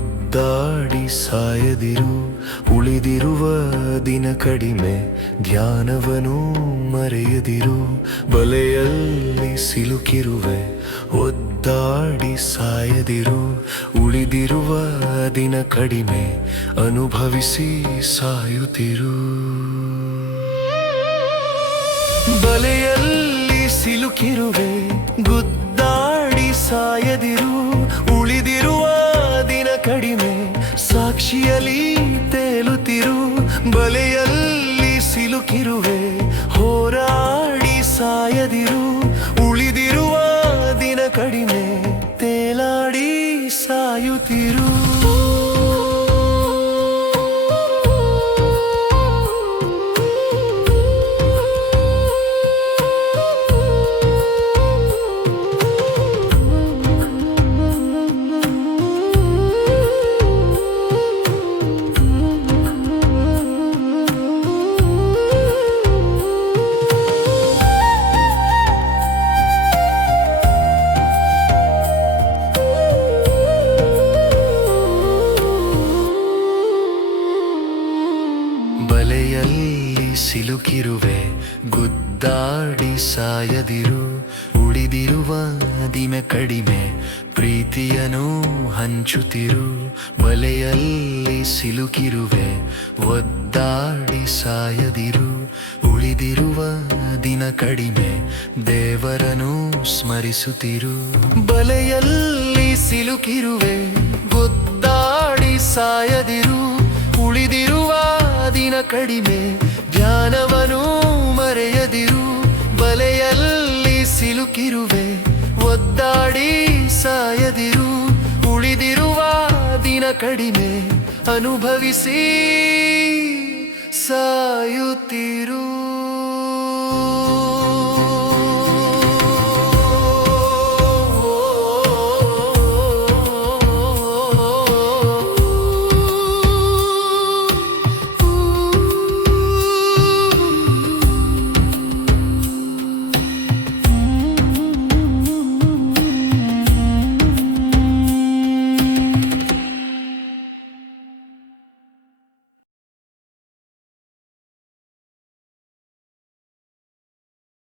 ಒದ್ದಾಡಿ ಸಾಯದಿರು, ಉಳಿದಿರುವ ದಿನ ಕಡಿಮೆ, ಧ್ಯಾನವನು ಮರೆಯದಿರು. ಬಲೆಯಲ್ಲಿ ಸಿಲುಕಿರುವೆ, ಒದ್ದಾಡಿ ಸಾಯದಿರು, ಉಳಿದಿರುವ ದಿನ ಕಡಿಮೆ, ಅನುಭವಿಸಿ ಸಾಯುತ್ತಿರು. ಬಲೆಯಲ್ಲಿ ಸಿಲುಕಿರುವೆ, ಗುದ್ದಾಡಿ ಸಾಯದಿರು, ಉಳಿದಿರುವ ದಿನ ಕಡಿಮೆ, ಸಾಕ್ಷಿಯಲ್ಲಿ ತೇಲುತ್ತಿರು. ಬಲೆಯಲ್ಲಿ ಸಿಲುಕಿರುವೆ, ಹೋರಾಡಿ ಸಾಯದಿರು, ಉಳಿದಿರುವ ದಿನ ಕಡಿಮೆ, ತೇಲಾಡಿ ಸಾಯುತ್ತಿರು. ಬಲೆಯಲ್ಲಿ ಸಿಲುಕಿರುವೆ, ಗುದ್ದಾಡಿ ಸಾಯದಿರು, ಉಳಿದಿರುವ ದಿನ ಕಡಿಮೆ, ಪ್ರೀತಿಯನ್ನು ಹಂಚುತ್ತಿರು. ಬಲೆಯಲ್ಲಿ ಸಿಲುಕಿರುವೆ, ಒದ್ದಾಡಿ ಸಾಯದಿರು, ಉಳಿದಿರುವ ದಿನ ಕಡಿಮೆ, ದೇವರನ್ನು ಸ್ಮರಿಸುತ್ತಿರು. ಬಲೆಯಲ್ಲಿ ಸಿಲುಕಿರುವೆ, ಗುದ್ದಾಡಿ ಸಾಯದಿರು, ಉಳಿದಿರುವ ದಿನ ಕಡಿಮೆ, ಧ್ಯಾನವನು ಮರೆಯದಿರು. ಬಲೆಯಲ್ಲಿ ಸಿಲುಕಿರುವೆ, ಒದ್ದಾಡಿ ಸಾಯದಿರು, ಉಳಿದಿರುವ ದಿನ ಕಡಿಮೆ, ಅನುಭವಿಸಿ ಸಾಯುತ್ತಿರು.